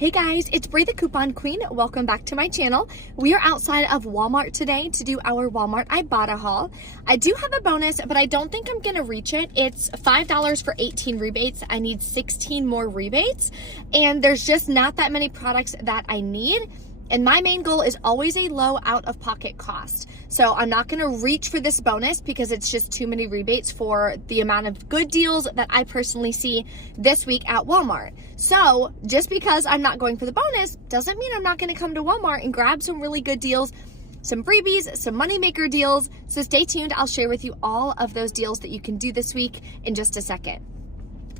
Hey guys, it's Brie the Coupon Queen. Welcome back to my channel. We are outside of Walmart today to do our Walmart Ibotta haul. I do have a bonus, but I don't think I'm gonna reach it. It's $5 for 18 rebates. I need 16 more rebates, and there's just not that many products that I need. And my main goal is always a low out-of-pocket cost. So I'm not gonna reach for this bonus because it's just too many rebates for the amount of good deals that I personally see this week at Walmart. So just because I'm not going for the bonus doesn't mean I'm not gonna come to Walmart and grab some really good deals, some freebies, some moneymaker deals. So stay tuned, I'll share with you all of those deals that you can do this week in just a second.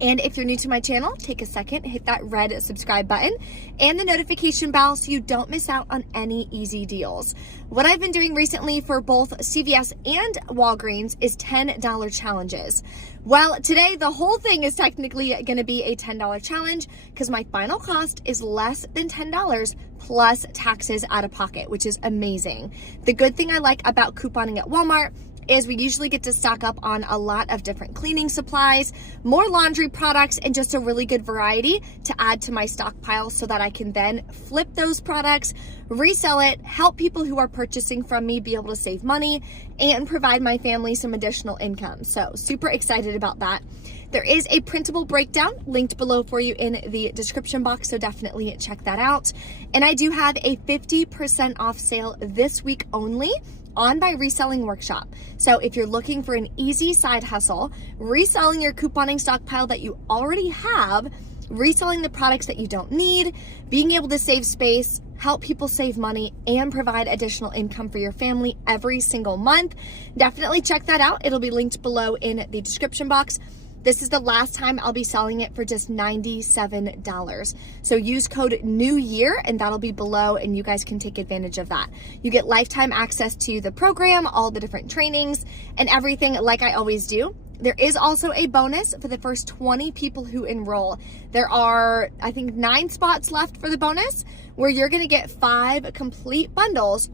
And if you're new to my channel, take a second, hit that red subscribe button and the notification bell so you don't miss out on any easy deals. What I've been doing recently for both CVS and Walgreens is $10 challenges. Well, today the whole thing is technically gonna be a $10 challenge because my final cost is less than $10 plus taxes out of pocket, which is amazing. The good thing I like about couponing at Walmart is we usually get to stock up on a lot of different cleaning supplies, more laundry products, and just a really good variety to add to my stockpile so that I can then flip those products, resell it, help people who are purchasing from me be able to save money, and provide my family some additional income. So super excited about that. There is a printable breakdown linked below for you in the description box, so definitely check that out. And I do have a 50% off sale this week only on my reselling workshop. So if you're looking for an easy side hustle, reselling your couponing stockpile that you already have, reselling the products that you don't need, being able to save space, help people save money, and provide additional income for your family every single month, definitely check that out. It'll be linked below in the description box. This is the last time I'll be selling it for just $97. So use code NEWYEAR and that'll be below and you guys can take advantage of that. You get lifetime access to the program, all the different trainings and everything like I always do. There is also a bonus for the first 20 people who enroll. There are, I think, 9 spots left for the bonus where you're gonna get 5 complete bundles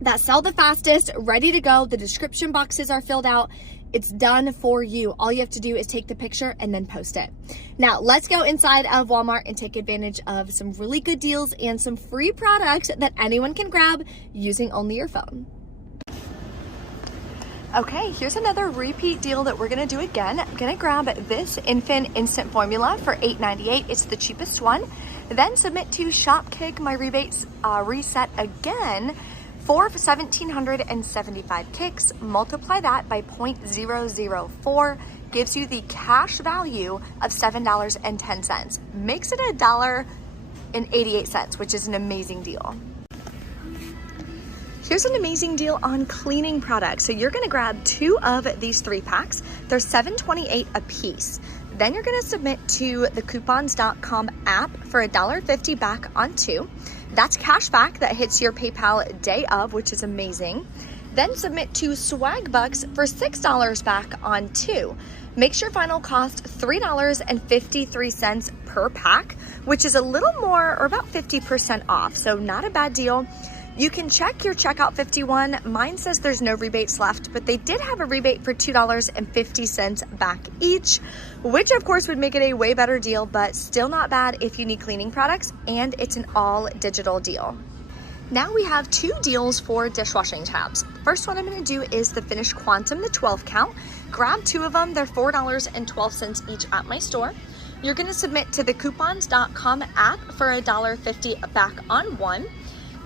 that sell the fastest, ready to go. The description boxes are filled out. It's done for you. All you have to do is take the picture and then post it. Now, let's go inside of Walmart and take advantage of some really good deals and some free products that anyone can grab using only your phone. Okay, here's another repeat deal that we're gonna do again. I'm gonna grab this infant instant formula for $8.98. It's the cheapest one. Then submit to Shopkick. My rebates reset again for 1,775 kicks. Multiply that by 0.004, gives you the cash value of $7.10. Makes it $1.88, which is an amazing deal. Here's an amazing deal on cleaning products. So you're gonna grab 2 of these 3 packs. They're $7.28 a piece. Then you're gonna submit to the coupons.com app for $1.50 back on 2. That's cash back that hits your PayPal day of, which is amazing. Then submit to Swag Bucks for $6 back on 2. Makes your final cost $3.53 per pack, which is a little more, or about 50% off. So not a bad deal. You can check your checkout 51. Mine says there's no rebates left, but they did have a rebate for $2.50 back each, which of course would make it a way better deal, but still not bad if you need cleaning products, and it's an all digital deal. Now we have 2 deals for dishwashing tabs. First one I'm gonna do is the Finish Quantum, the 12 count. Grab 2 of them, they're $4.12 each at my store. You're gonna submit to the coupons.com app for $1.50 back on 1.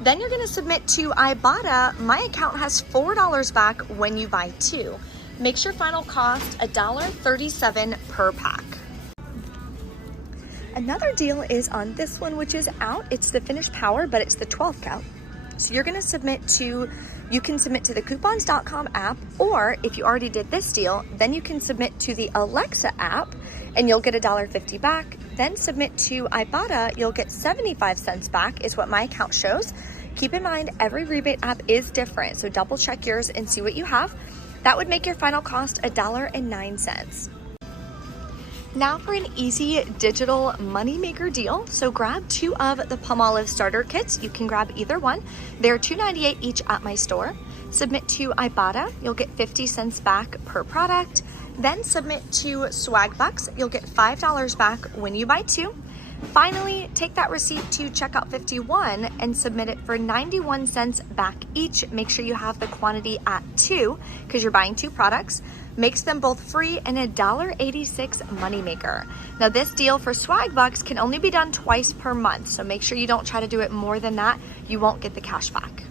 Then you're gonna submit to Ibotta. My account has $4 back when you buy 2. Makes your final cost $1.37 per pack. Another deal is on this one, which is out. It's the Finish Power, but it's the 12 count. So you're gonna submit to, you can submit to the coupons.com app, or if you already did this deal, then you can submit to the Alexa app and you'll get $1.50 back. Then submit to Ibotta, you'll get 75 cents back is what my account shows. Keep in mind, every rebate app is different, so double check yours and see what you have. That would make your final cost $1.09. Now for an easy digital moneymaker deal. So grab 2 of the Palmolive starter kits. You can grab either one. They're $2.98 each at my store. Submit to Ibotta, you'll get 50 cents back per product. Then submit to Swag Bucks, you'll get $5 back when you buy 2. Finally, take that receipt to checkout 51 and submit it for 91 cents back each. Make sure you have the quantity at 2 because you're buying 2 products. Makes them both free and a $1.86 moneymaker. Now this deal for swag bucks can only be done twice per month, so make sure you don't try to do it more than that. You won't get the cash back.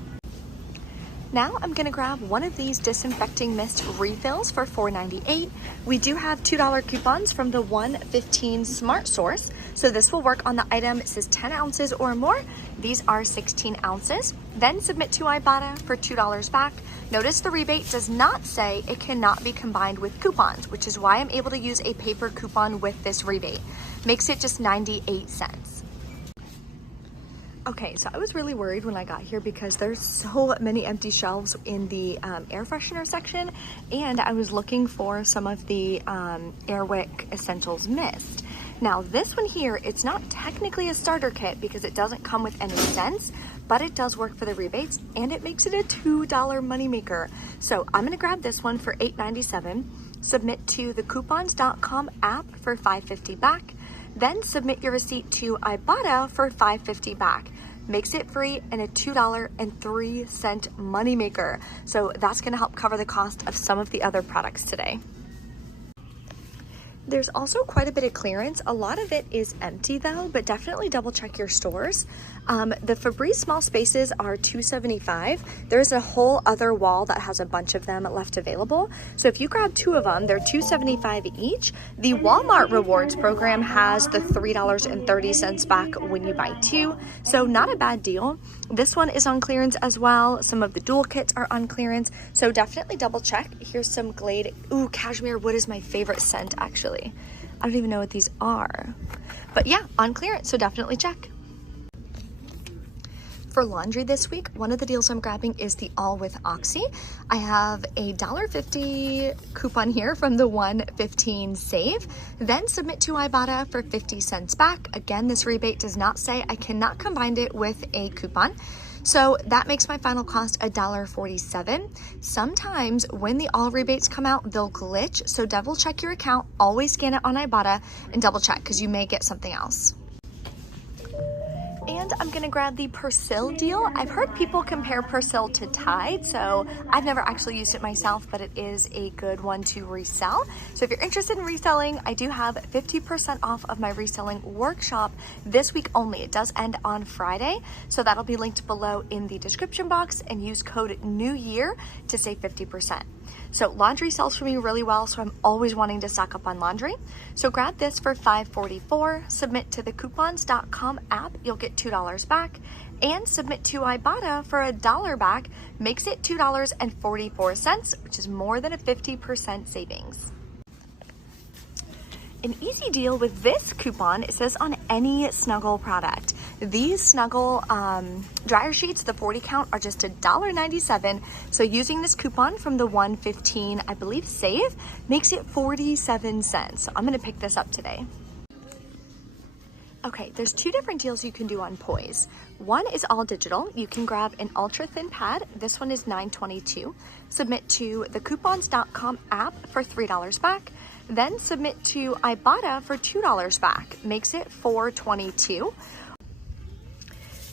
Now I'm gonna grab one of these disinfecting mist refills for $4.98. We do have $2 coupons from the 115 Smart Source. So this will work on the item. It says 10 ounces or more. These are 16 ounces. Then submit to Ibotta for $2 back. Notice the rebate does not say it cannot be combined with coupons, which is why I'm able to use a paper coupon with this rebate. Makes it just 98 cents. Okay, so I was really worried when I got here because there's so many empty shelves in the air freshener section, and I was looking for some of the Wick Essentials Mist. Now this one here, it's not technically a starter kit because it doesn't come with any scents, but it does work for the rebates and it makes it a $2 moneymaker. So I'm gonna grab this one for $8.97, submit to the coupons.com app for $5.50 back, then submit your receipt to Ibotta for $5.50 back. Makes it free and a $2.03 moneymaker. So that's gonna help cover the cost of some of the other products today. There's also quite a bit of clearance. A lot of it is empty though, but definitely double check your stores. The Febreze small spaces are $2.75. There's a whole other wall that has a bunch of them left available. So if you grab 2 of them, they're $2.75 each. The Walmart rewards program has the $3.30 back when you buy 2. So not a bad deal. This one is on clearance as well. Some of the dual kits are on clearance. So definitely double check. Here's some Glade. Ooh, cashmere wood is my favorite scent actually. I don't even know what these are. But yeah, on clearance, so definitely check. For laundry this week, one of the deals I'm grabbing is the All with Oxy. I have a $1.50 coupon here from the 115 Save. Then submit to Ibotta for 50 cents back. Again, this rebate does not say I cannot combine it with a coupon. So that makes my final cost $1.47. Sometimes when the all rebates come out, they'll glitch. So double check your account, always scan it on Ibotta and double check because you may get something else. And I'm gonna grab the Persil deal. I've heard people compare Persil to Tide, so I've never actually used it myself, but it is a good one to resell. So if you're interested in reselling, I do have 50% off of my reselling workshop this week only. It does end on Friday, so that'll be linked below in the description box, and use code NEWYEAR to save 50%. So laundry sells for me really well, so I'm always wanting to stock up on laundry. So grab this for $5.44, submit to the coupons.com app, you'll get $2 back, and submit to Ibotta for $1 back, makes it $2.44, which is more than a 50% savings. An easy deal with this coupon, it says on any Snuggle product. These Snuggle dryer sheets, the 40 count, are just $1.97. So using this coupon from the 115, I believe, Save, makes it 47 cents. So I'm gonna pick this up today. Okay, there's 2 different deals you can do on Poise. One is all digital. You can grab an ultra thin pad. This one is $9.22. Submit to the coupons.com app for $3 back. Then submit to Ibotta for $2 back. Makes it $4.22.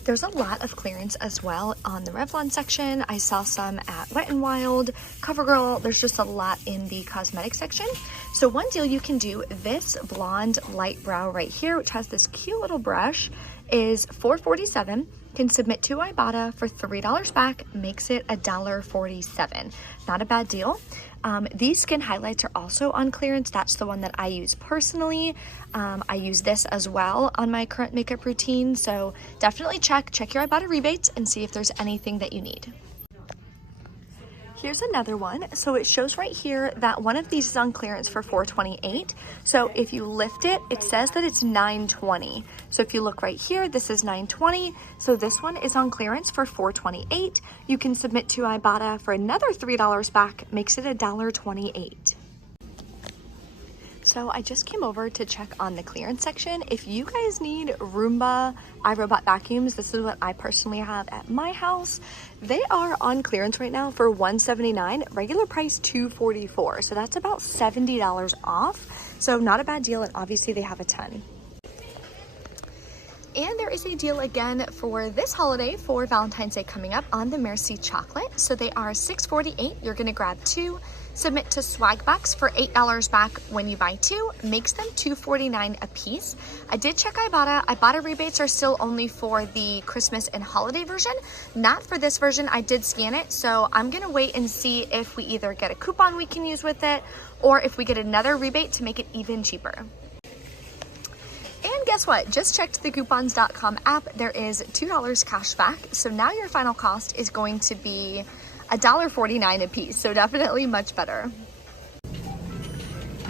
There's a lot of clearance as well on the Revlon section. I saw some at Wet n Wild, CoverGirl. There's just a lot in the cosmetic section. So one deal you can do, this blonde light brow right here, which has this cute little brush, is $4.47. Can submit to Ibotta for $3 back, makes it $1.47. Not a bad deal. These skin highlights are also on clearance. That's the one that I use personally. I use this as well on my current makeup routine. So definitely check your Ibotta rebates and see if there's anything that you need. Here's another one. So it shows right here that one of these is on clearance for $4.28. So if you lift it, it says that it's $9.20. So if you look right here, this is $9.20. So this one is on clearance for $4.28. You can submit to Ibotta for another $3 back, makes it $1.28. So I just came over to check on the clearance section. If you guys need Roomba iRobot vacuums, this is what I personally have at my house. They are on clearance right now for $179, regular price $244. So that's about $70 off. So not a bad deal, and obviously they have a ton. And there is a deal again for this holiday for Valentine's Day coming up on the Merci chocolate. So they are $6.48. You're gonna grab 2, submit to Swagbucks for $8 back when you buy 2, makes them $2.49 a piece. I did check Ibotta. Ibotta rebates are still only for the Christmas and holiday version, not for this version. I did scan it, so I'm gonna wait and see if we either get a coupon we can use with it or if we get another rebate to make it even cheaper. And guess what? Just checked the coupons.com app. There is $2 cash back. So now your final cost is going to be $1.49 a piece. So definitely much better.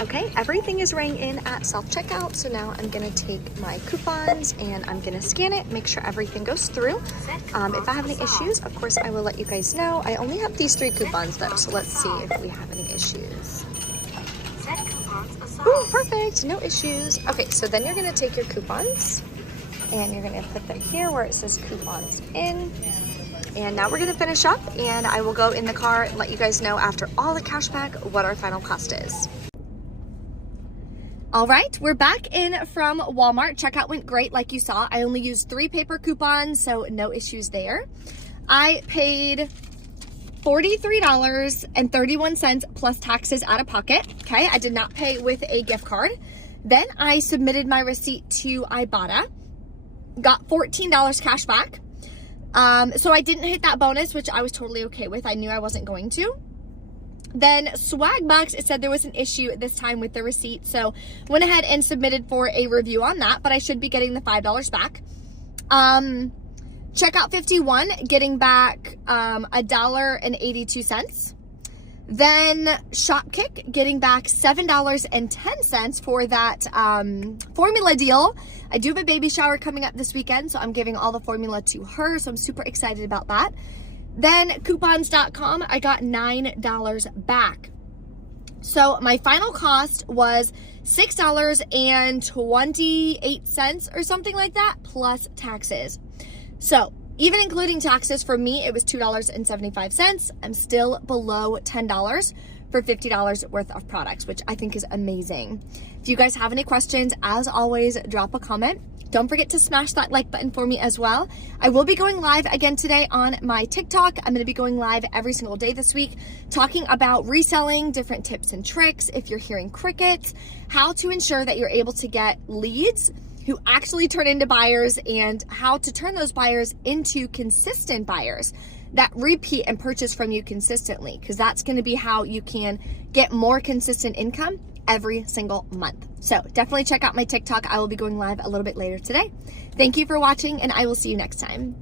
Okay, everything is rang in at self-checkout. So now I'm gonna take my coupons and I'm gonna scan it, make sure everything goes through. If I have any issues, of course, I will let you guys know. I only have these 3 coupons though, so let's see if we have any issues. Oh, perfect, no issues. Okay, so then you're gonna take your coupons and you're gonna put them here where it says coupons in. And now we're gonna finish up and I will go in the car and let you guys know after all the cash back what our final cost is. All right, we're back in from Walmart. Checkout went great, like you saw. I only used 3 paper coupons, so no issues there. I paid $43.31 plus taxes out of pocket. Okay, I did not pay with a gift card. Then I submitted my receipt to Ibotta, got $14 cash back. So I didn't hit that bonus, which I was totally okay with. I knew I wasn't going to. Then Swagbucks, it said there was an issue this time with the receipt, so went ahead and submitted for a review on that, but I should be getting the $5 back. Checkout 51, getting back $1.82. Then Shopkick, getting back $7.10 for that formula deal. I do have a baby shower coming up this weekend, so I'm giving all the formula to her, so I'm super excited about that. Then coupons.com, I got $9 back. So my final cost was $6.28 or something like that, plus taxes. So even including taxes, for me, it was $2.75. I'm still below $10 for $50 worth of products, which I think is amazing. If you guys have any questions, as always, drop a comment. Don't forget to smash that like button for me as well. I will be going live again today on my TikTok. I'm going to be going live every single day this week, talking about reselling, different tips and tricks, if you're hearing crickets, how to ensure that you're able to get leads who actually turn into buyers, and how to turn those buyers into consistent buyers that repeat and purchase from you consistently, because that's going to be how you can get more consistent income every single month. So definitely check out my TikTok. I will be going live a little bit later today. Thank you for watching, and I will see you next time.